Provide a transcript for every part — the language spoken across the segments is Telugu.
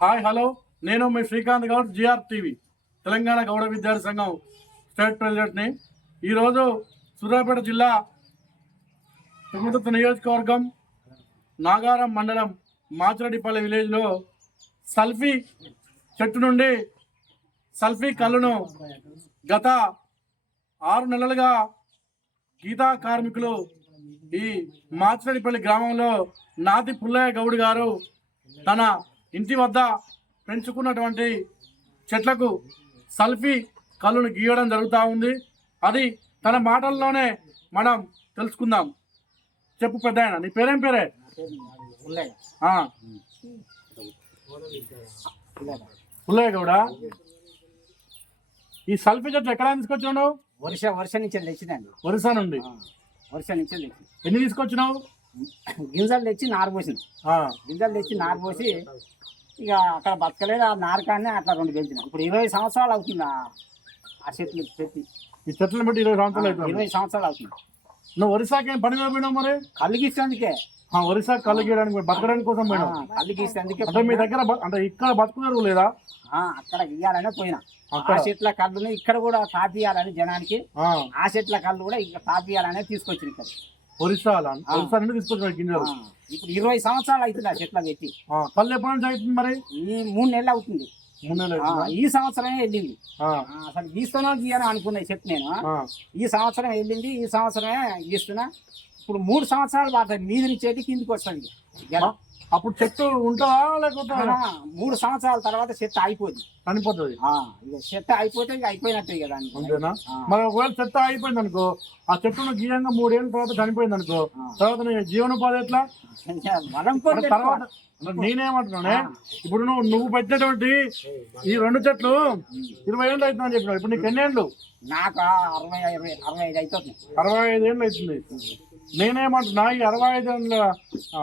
Hi hello. నేను మీ Srikanth Goud G R TV Telangana Gouda విద్యార్థి సంఘం స్టేట్ ప్రెసిడెంట్ని. ఈరోజు సూర్యాపేట జిల్లా తుమ్మతుర్తి నియోజకవర్గం నాగారం మండలం మాచిరెడ్డిపల్లి విలేజ్లో సల్ఫీ చెట్టు నుండి సల్ఫీ కళ్ళును గత ఆరు నెలలుగా గీతా కార్మికులు ఈ మాచిరెడ్డిపల్లి గ్రామంలో నాతి పుల్లయ్య గౌడ్ గారు తన ఇంటి వద్ద పెంచుకున్నటువంటి చెట్లకు సల్ఫీ కళ్ళును గీయడం జరుగుతూ ఉంది. అది తన మాటల్లోనే మనం తెలుసుకుందాం. చెప్పు పెద్ద ఆయన నీ పేరేం పేరే? పుల్లయ్య గౌడ? ఈ సల్ఫీ చెట్లు ఎక్కడ తీసుకొచ్చినావు? వర్ష వర్ష నుంచి తెచ్చినండి ఒరిస్సా నుండి? వర్ష నుంచి తెచ్చి ఎన్ని తీసుకొచ్చినావు? గింజలు తెచ్చి నారు పోసింది గింజలు తెచ్చి నారు పోసి ఇక అక్కడ బతకలేదు ఆ నారకాన్ని అట్లా రెండు పెంచిన. ఇప్పుడు ఇరవై సంవత్సరాలు అవుతుంది? ఆ- చెట్లు పెట్టి ఈ చెట్లను బట్టి ఇరవై సంవత్సరాలు అవుతుంది. ఇరవై సంవత్సరాలు అవుతుంది. నువ్వు ఒరిస్సాకి ఏం పని మీద పోయినావు మరి? కలిగిస్తేందుకే ఆ, ఒరిస్సా కళ్ళు గీయడానికి బతకడానికి కోసం పోయినావు. కలిగిస్తేందుకే అంటే మీ దగ్గర అంటే ఇక్కడ బతుకున్నారు లేదా? అక్కడ ఇయ్యాలనే పోయినా. ఆ చెట్ల కళ్ళుని ఇక్కడ కూడా తాపియాలని జనానికి. ఆ, ఆ చెట్ల కళ్ళు కూడా ఇక్కడ తాపియాలనే తీసుకొచ్చింది ఇక్కడ. ఒరిస్సా ఒరిస్సా నుండి గింజలు ఇప్పుడు ఇరవై సంవత్సరాలు అవుతుంది ఆ చెట్ల పెట్టి. ఆ, కళ్ళు ఎప్పటి నుంచి అవుతుంది మరి? ఈ మూడు నెలలు అవుతుంది? ఈ సంవత్సరమే వెళ్ళింది. అసలు గీస్తానో గీయనో అనుకున్నా చెట్టు నేను. ఈ సంవత్సరం వెళ్ళింది ఈ సంవత్సరమే గీస్తున్నా. ఇప్పుడు మూడు సంవత్సరాలు పడుతుంది మీది నుంచి కిందికి వస్తుంది. అప్పుడు చెట్టు ఉంటుందా లేకపోతే మూడు సంవత్సరాల తర్వాత చెట్టు అయిపోద్ది చనిపోతుంది. ఇక చెట్టు అయిపోతే ఇక అయిపోయినట్టే కదా. అంతేనా? మరి ఒకవేళ చెట్టు అయిపోయింది అనుకో ఆ చెట్టును గీయంగా మూడేళ్ళ తర్వాత చనిపోయింది అనుకో. తర్వాత నీ జీవనోపాధి ఎట్లా? తర్వాత నేనేమంటున్నానే ఇప్పుడు నువ్వు నువ్వు పెట్టినటువంటి ఈ రెండు చెట్లు ఇరవై ఏళ్ళు అవుతుందని చెప్పినావు. ఇప్పుడు నీకు ఎన్ని ఏళ్ళు? నాకు? అరవై అరవై ఐదు అవుతుంది అరవై ఐదు ఏళ్ళు అవుతుంది. నేనేమంటున్నా ఈ అరవై ఐదు ఏళ్ళ ఆ,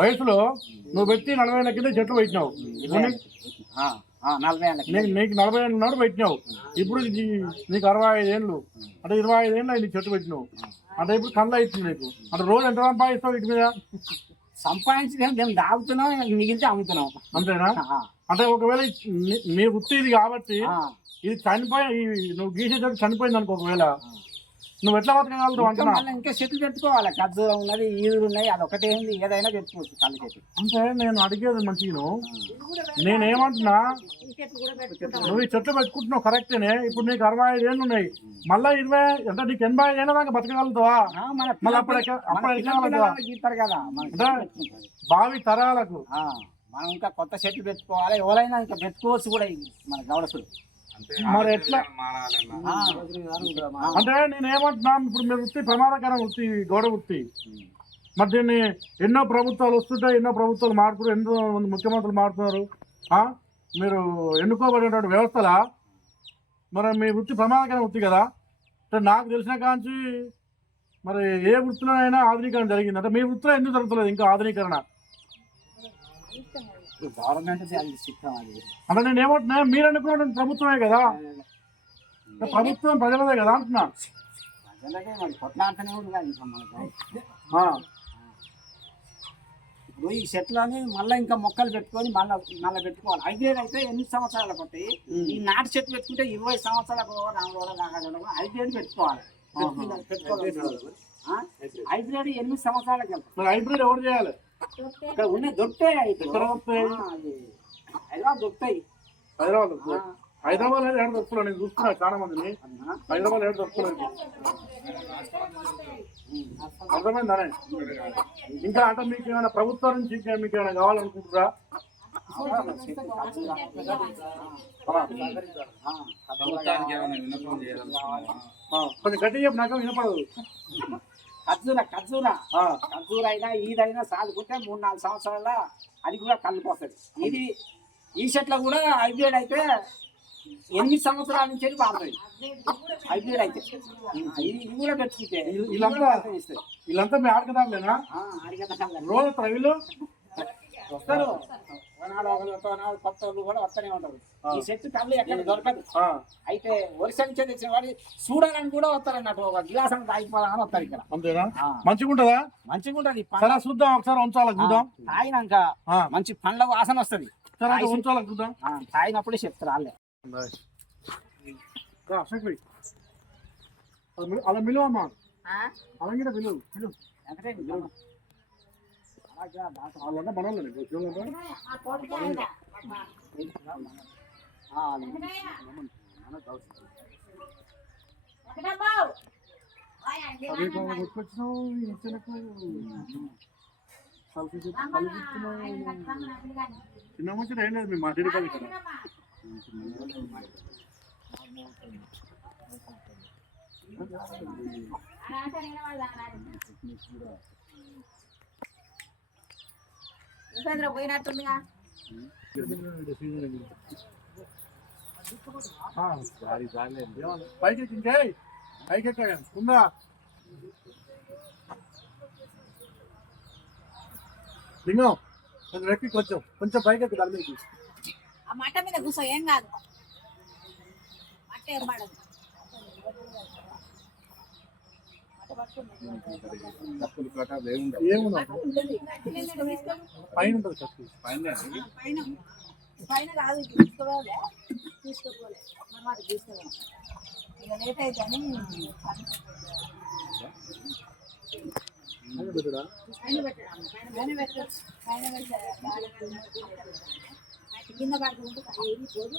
వయసులో నువ్వు పెట్టి నలభై ఏళ్ళ కింద చెట్లు పెట్టినావు. నీకు నీకు నలభై ఏళ్ళు నాడు పెట్టినావు. ఇప్పుడు నీకు అరవై ఐదు ఏళ్ళు. అంటే ఇరవై ఐదు ఏళ్ళు అయింది చెట్టు పెట్టినావు. అంటే ఇప్పుడు కళ్ళు అవుతుంది నీకు. అంటే రోజు ఎంత సంపాదిస్తావు వీటి మీద? సంపాదించి మేము దాగుతున్నాం మిగిలితే అమ్ముతున్నాం. అంతేనా? అంటే ఒకవేళ నీ- మీ వృత్తి ఇది కాబట్టి ఇది చనిపోయి నువ్వు గీసే చెట్టు చనిపోయింది అనుకో ఒకవేళ. నువ్వు ఎట్లా బతకగలదు ఇంకా అంటున్నా మళ్ళీ ఇంకా చెట్లు పెట్టుకోవాలి ఖర్జూరం ఉన్నది ఈదులు ఉన్నాయి అది ఒకటే ఉంది. ఏదైనా పెట్టుకోవచ్చు కళ్ళు చెట్టు. అంటే నేను అడిగేది మంచిగా నేనేమంటున్నా? నువ్వు ఈ చెట్లు పెట్టుకుంటున్నావు కరెక్టేనే. ఇప్పుడు నీకు అరవై ఐదు ఏళ్ళు ఉన్నాయి. మళ్ళా ఇరవై అంటే నీకు ఎనభై ఐదు ఏళ్ళ దాకా బతకగలుగుతావా? మళ్ళీ అప్పుడు అప్పుడు గీస్తారు కదా. భావి తరాలకు. మనం ఇంకా కొత్త చెట్లు పెట్టుకోవాలి. ఎవరైనా ఇంకా పెట్టుకోవచ్చు కూడా ఇది మన గౌడసుడు మరి ఎట్లా? అంటే నేను ఏమంటున్నా ఇప్పుడు మీ వృత్తి ప్రమాదకర వృత్తి గౌడ వృత్తి మరి దీన్ని ఎన్నో ప్రభుత్వాలు వస్తుంటాయి ఎన్నో ప్రభుత్వాలు మారుతున్నారు ఎన్నో మంది ముఖ్యమంత్రులు మారుతున్నారు. ఆ? మీరు ఎన్నుకోబడినటువంటి వ్యవస్థలా? మరి మీ వృత్తి ప్రమాదకర వృత్తి కదా? అంటే నాకు తెలిసిన కాంచి మరి ఏ వృత్తిలోనైనా ఆధునీకరణ జరిగింది. అంటే మీ వృత్తిలో ఎందుకు జరుగుతలేదు ఇంకా ఆధునీకరణ గవర్నమెంట్ అంటే నేను ఏమంటున్నా మీరు అనుకున్నటువంటి ప్రభుత్వమే కదా. ప్రభుత్వం ప్రజలదే కదా అంటున్నా. ప్రజలకే మరి ఉంది. ఇప్పుడు ఈ చెట్లని మళ్ళీ ఇంకా మొక్కలు పెట్టుకొని మళ్ళీ మళ్ళీ పెట్టుకోవాలి. హైబ్రిడ్ అయితే ఎన్ని సంవత్సరాలకు వస్తాయి ఈ నాటు చెట్టు పెట్టుకుంటే ఇరవై సంవత్సరాలకు నాలుగు రోజులు నాగజలకు హైబ్రిడ్ పెట్టుకోవాలి. పెట్టుకోవాలి? హైబ్రిడ్ ఎనిమిది సంవత్సరాలకు హైబ్రిడ్ ఎవరు చేయాలి? ఇక్కడ దొరుకుతాయి. ఎక్కడ దొరుకుతాయి? హైదరాబాద్ దొరుకుతాయి హైదరాబాద్ హైదరాబాద్ ఏడు దొరుకుతున్నాను నేను చూస్తున్నా చాలా మందిని. హైదరాబాద్ ఏడు దొరుకుతున్నాను అర్థమైందానే ఇంకా అంటే మీకు ఏమైనా ప్రభుత్వం నుంచి ఇంకా మీకు ఏమైనా చేయాలనుకున్నావా? కొంచెం గట్టి చెప్పు నాకు వినపడదు. ఖర్జూర ఖర్జూర. ఖర్జూర అయినా ఈదైనా సాదుకుంటే మూడు నాలుగు సంవత్సరాల అది కూడా కళ్ళుకు వస్తుంది ఇది ఈ చెట్ల కూడా హైబ్రిడ్ అయితే ఎనిమిది సంవత్సరాల నుంచి వెళ్ళి హైబ్రిడ్ అయితే. ఇది కూడా పెట్టుకుంటే వీళ్ళంతా-. వీళ్ళంతా మీ ఆడకదారులేనా? ఆ, అడిగేదాకా రోజు వస్తారా. వీళ్ళు వస్తారు. ఒకనాడు ఒకరు ఒకనాడు కొత్త వాళ్ళు కూడా వస్తూనే ఉంటారు ఈ చెట్టు కళ్ళు ఎక్కడ దొరకదు. అయితే వరుస నుంచి తెచ్చిన వాడు చూడాలని కూడా వస్తారు అన్నట్టు ఒక గిలాసం తాగిపోదామని వస్తారు ఇక్కడ. అంతేనా? మంచిగా ఉంటుందా మంచిగా ఉంటది సరే చూద్దాం ఒకసారి ఉంచాలి చూద్దాం. తాగినాక మంచి పండ్ల వాసన వస్తది. తర్వాత తాగి- ఉంచాలి చూద్దాం. ఆ, తాగినప్పుడే చెప్తారు వాళ్ళే. అలా మిలు- అలా కూడా చిన్న మంచి ఏం లేదు మేము మాట్లాడి కాదు ఇక్కడ రమ్మన్నా. నేను వాళ్ళ నిలబడదా, ఉపేంద్ర పోయినట్టుందిగా పైకి పైకి ఎక్కాయి ఉందా లింగం కొంచెం ఎక్కి కొంచెం కొంచెం పైకి ఎక్కు దాని మీద ఆ మట్ట మీద కూర్చో ఏం కాదు. మట్ట ఏం మీద తీసుకొని పైన పైన పైన ఇటు తీసుకోవాలి తీసుకోపోలే. మనం అది తీసుకోవాలి ఇక లేట్ అయితే అని పైన పెద్దదా పైన పెట్టడం పైన పెట్టడం పైన పెట్టడం కింద ఏది పోదు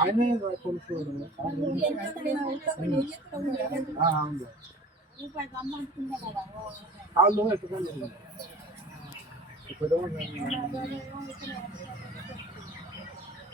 ఆయనే కొనుక్కోవడం అవును. కాళ్ళు ఎట్టుకోండి నీకు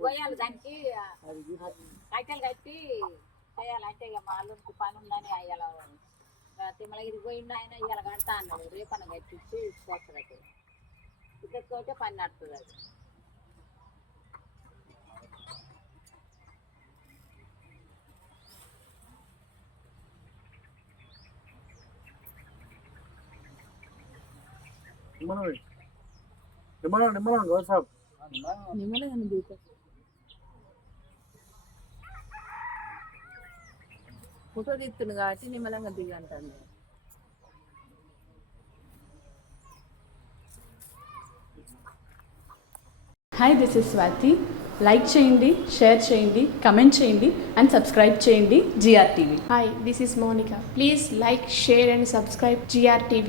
పోయాలి దానికి కట్టెలు కట్టి చేయాలి అంటే ఇక మా అల్లుడికి పని ఉందని అయ్యాల తిమ్మలగిరి పోయిండు ఆయన ఇవాళ కడతా అన్నాడు రేపన కట్టించి చేస్తారు అయితే ఇద్దరితో అయితే పని నడుతుంది అది నిమ్మలం నిమ్మలం నిమ్మలం గౌరవ్ ఫోటో తీస్తుండు కాబట్టి నిమ్మలంగా దిగంటాను hi this is Swathi like చేయండి షేర్ చేయండి కమెంట్ చేయండి అండ్ సబ్స్క్రైబ్ చేయండి G R TV Hi, this is Monica. Please like, share, and subscribe GRTV.